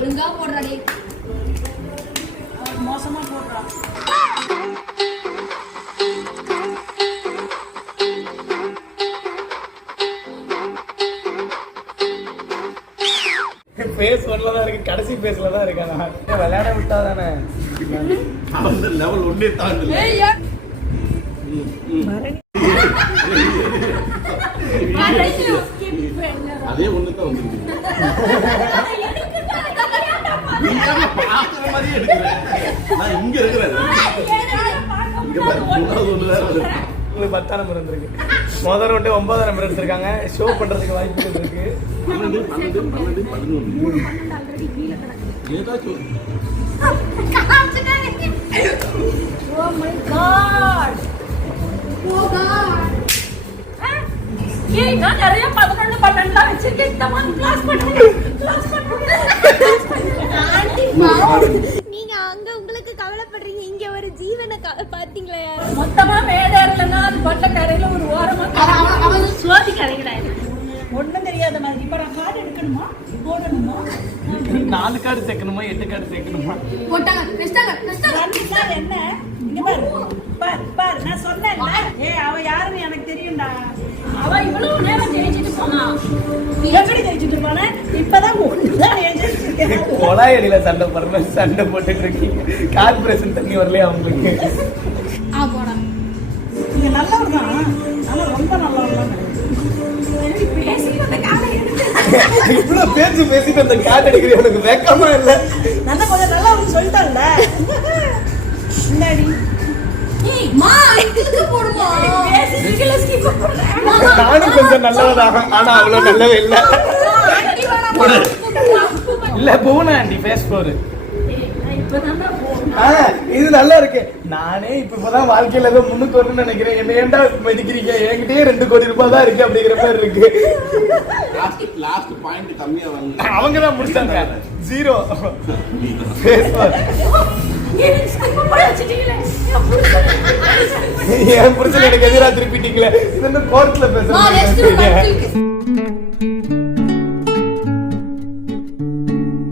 ஒழுங்கா போடுறாடே. மோசமா போடுறான். பேஸ் ஒன்ல தான் இருக்கு, கடைசி பேஸ்ல தான் இருக்கானா. விளையாட விட்டா தானே அந்த லெவல் ஒண்ணே தாண்டல. அதே ஒண்ணு தான் வந்து பாக்குற மாதிரியே எடுக்கிறேன். நான் இங்க இருக்கிறேன். இங்க பாரு, மூணாவது ஒண்ணு வேற வருது. உங்களுக்கு 10 நம்பர் வந்திருக்கு. முதல் ரவுண்டு 9 நம்பர் எடுத்திருக்காங்க. ஷோ பண்றதுக்கு வாய்ப்புகள் இருக்கு. 12 12 12 11 ஆல்ரெடி கீழ கிடக்கு. ஏதாச்சும் oh my God. Oh God. ஏய் நான் நிறைய 11 12 வச்சிருக்கேன். தமாம் கிளாஸ் பண்ணுங்க. ஆண்டி பாவம். நீங்க அங்க உங்களுக்கு கவலைப்படுறீங்க, இங்க ஒரு ஜீவனை பாத்தீங்களா யாரும்? மொத்தமா மேடர்லனா அது பட்ட கரையில ஒரு ஓரமா அவன் சோதி கரையில ஒண்ணும் தெரியாத மாதிரி. இப்ப நான் கார்டு எடுக்கணுமா போடணுமா? 4 கார்டு சேர்க்கணுமா 8 கார்டு சேர்க்கணுமா? போட்டாங்க வெஸ்டாங்க என்ன இங்க பாரு நான் சொன்னேன்ல. ஏய் அவ யாருன்னு எனக்கு தெரியும்டா. அவ இவ்வளவு நேரம் ஜெயிச்சிட்டு போனா. எப்படி ஜெயிச்சிட்டு போனா? இப்பதான் ஒண்ணுதான் ஜெயிச்சிருக்கேன். கொலாய் அடியில சண்டை போட்டுட்டு இருக்கீங்க. கார்பரேஷன் தண்ணி வரலையா உங்களுக்கு? போடா. நீங்க நல்லவர் தான், ஆனா ரொம்ப நல்லவர் தான். இவ்வளவு பேசிட்டு அந்த கார்டு அடிக்கிறீங்க, உனக்கு வெக்கமா இல்ல? நல்லா கொஞ்சம் நல்லா சொல்லிட்டேன்ல. முன்னாடி நானும் கொஞ்சம் நல்லவதான், ஆனா அவ்வளவு நல்லவே இல்ல. இல்ல புவனா ஆண்டி பேஸ் போரு. இது நல்லா இருக்கு. நானே இப்பதான் வாழ்க்கையில ஏதோ முன்னுக்கு வரணும்னு நினைக்கிறேன். என்ன ஏன்டா மதிக்கிறீங்க? என்கிட்டயே 2 கோடி ரூபாய் தான் இருக்கு அப்படிங்கிற மாதிரி இருக்கு. லாஸ்ட் பாயிண்ட் கம்மியா வாங்க. அவங்கதான் முடிச்சாங்க 0 பேஸ் போர். என் புருஷன் எனக்கு எதிராக திருப்பிட்டீங்களே. இது கோர்ட்ல பேசுறேன்.